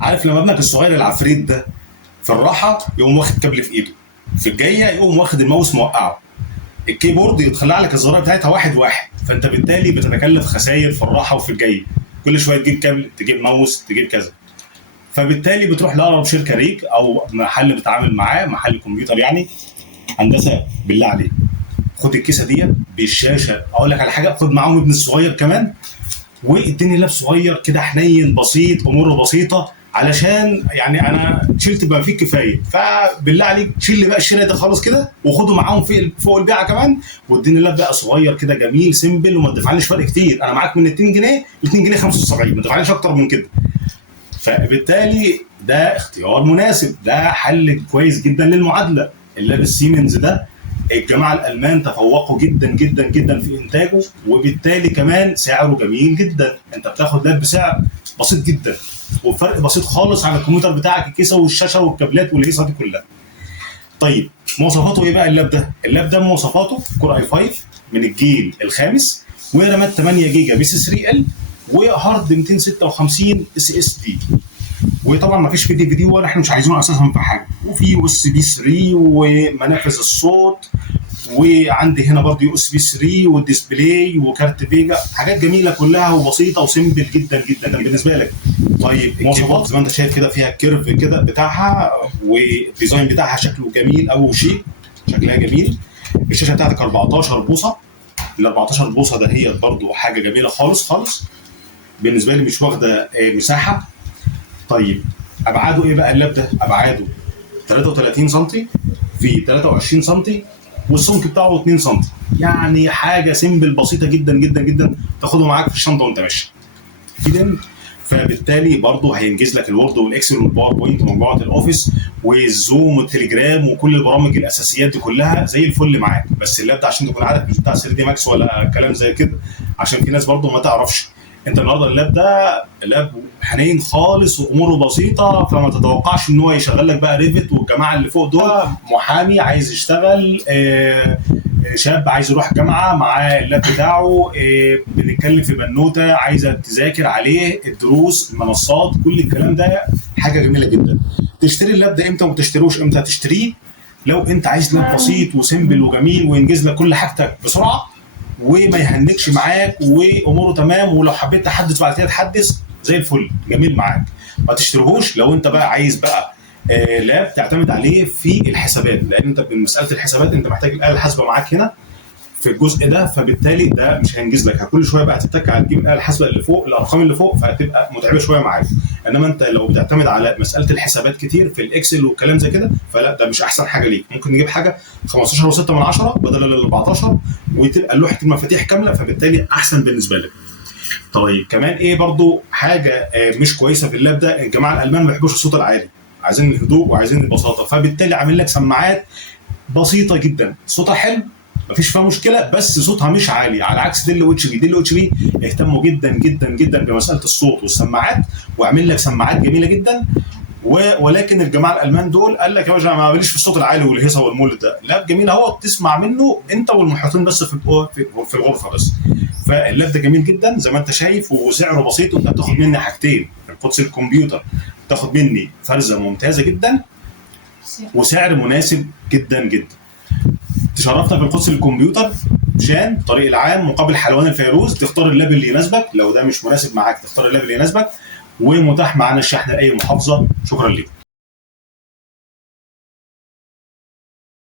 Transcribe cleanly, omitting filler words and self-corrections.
عارف لما ابنك الصغير العفريت ده في الراحه يقوم واخد كابل في ايده، في الجايه يقوم واخد الماوس موقعه، الكيبورد يتخلع لك الزرار بتاعتها واحد واحد، فانت بالتالي بتتكلف خسائر في الراحه وفي الجايه، كل شويه تجيب كابل، تجيب ماوس، تجيب كذا. فبالتالي بتروح لاقرب شركه ليك او محل بتتعامل معاه، محل كمبيوتر يعني. هندسه بالله عليك خد الكيسه دي بالشاشه، اقول لك على حاجه، خد معاهم ابن الصغير كمان، واديني لاب صغير كده حنين بسيط، اموره بسيطه، علشان يعني انا شلت بما فيه الكفايه، فبالله عليك شيل لي بقى الشيله ده خالص كده، وخده معاهم في فوق البيعه كمان، واديني لاب بقى صغير كده جميل سيمبل، وما تدفعليش فرق كتير، انا معاك من 2 جنيه ل 2 جنيه 75، ما تدفعليش اكتر من كده. فبالتالي ده اختيار مناسب، ده حل كويس جدا للمعادله. اللاب السيمنز ده الجماعه الالمان تفوقوا جدا جدا جدا في انتاجه، وبالتالي كمان سعره جميل جدا، انت بتاخد لاب بسعر بسيط جدا، وفرق بسيط خالص عن الكمبيوتر بتاعك، الكيسه والشاشه والكابلات والهيصه دي كلها. طيب مواصفاته ايه بقى اللاب ده؟ اللاب ده مواصفاته كور اي 5 من الجيل الخامس، ورامات 8 جيجا بي سي 3 ال، وهارد 256 اس اس دي. وطبعا ما فيش في دي في دي، ولا احنا مش عايزينه اساسا في حاجه، وفي يو اس بي 3 ومنافذ الصوت، وعندي هنا برضه يو اس بي 3 والديسبلاي وكارت فيجا، حاجات جميله كلها وبسيطه وسيمبل جدا جدا بالنسبه لك. طيب مواصفات زي ما انت شايف كده، فيها الكيرف كده بتاعها، والديزاين بتاعها شكله جميل او شيك، شكلها جميل. الشاشه بتاعتك 14 بوصه، ال 14 بوصه ده هي برضه حاجه جميله خالص خالص، بالنسبه لي مش واخده مساحه. طيب ابعاده ايه بقى اللاب ده؟ ابعاده 33 سم في 23 سم، والسمك بتاعه 2 سم، يعني حاجه سيمبل بسيطه جدا جدا جدا، تاخده معاك في الشنطه وانت ماشي كده. فبالتالي برضه هينجز لك الوورد والاكسل والباوربوينت ومجموعه الاوفيس والزوم والتليجرام وكل البرامج الاساسيات دي كلها زي الفل معاك. بس اللاب ده عشان تكون عارف مش بتاع 3 دي ماكس ولا كلام زي كده، عشان في ناس برضه ما تعرفش. انت النهارده اللاب ده لاب حنين خالص واموره بسيطه، فما تتوقعش ان هو يشغل لك بقى ريفت والجماعه اللي فوق دول. محامي عايز يشتغل، شاب عايز يروح جامعه معاه اللاب بتاعه، بنتكلم في بنوته عايزه تذاكر عليه الدروس، المنصات، كل الكلام ده حاجه جميله جدا. تشتري اللاب ده امتى وما تشتروش امتى؟ تشتريه لو انت عايز لاب بسيط وسيمبل وجميل وينجز لك كل حاجتك بسرعه، وما يهنكش معاك واموره تمام، ولو حبيت تحدث بعد كده تحدث زي الفل جميل معاك. ما تشتريهوش لو انت بقى عايز بقى لاب تعتمد عليه في الحسابات، لان انت بمساله الحسابات انت محتاج الاله الحاسبه معاك هنا في الجزء ده، فبالتالي ده مش هينجز لك، كل شويه بقى تتك على تجيب الاله الحاسبه اللي فوق، الارقام اللي فوق، فهتبقى متعبه شويه معاك. انما انت لو بتعتمد على مساله الحسابات كتير في الاكسل والكلام زي كده، فلا ده مش احسن حاجه ليك. ممكن نجيب حاجه 15.6 بدل ال 14، وتبقى لوحه المفاتيح كامله، فبالتالي احسن بالنسبه لك. طيب كمان ايه برضو حاجه مش كويسه في اللاب ده، الجماعه الالمان ما بيحبوش الصوت العالي، عايزين الهدوء وعايزين البساطه، فبالتالي عامل لك سماعات بسيطه جدا، صوتها حلو مفيش فيها مشكله، بس صوتها مش عالي، على عكس ديل واتش بي. ديل واتش بي اهتموا جدا جدا جدا بمساله الصوت والسماعات، وعامل لك سماعات جميله جدا. ولكن الجماعه الالمان دول قال لك يا باشا ما ماليش في الصوت العالي والهيصه والمولد ده، لا جميل اهو تسمع منه انت والمحيطين بس في الغرفه بس. فاللاب ده جميل جدا زي ما انت شايف، وسعره بسيط، وانت بتاخد مني حاجتين، القدس الكمبيوتر تاخد مني فرزه ممتازه جدا وسعر مناسب جدا جدا. تشرفنا في القدس الكمبيوتر مشان الطريق العام مقابل حلوان الفيروز، تختار اللاب اللي يناسبك، لو ده مش مناسب معاك تختار اللاب اللي يناسبك، ومتاح معانا الشحن لاي محافظه. شكرا لكم.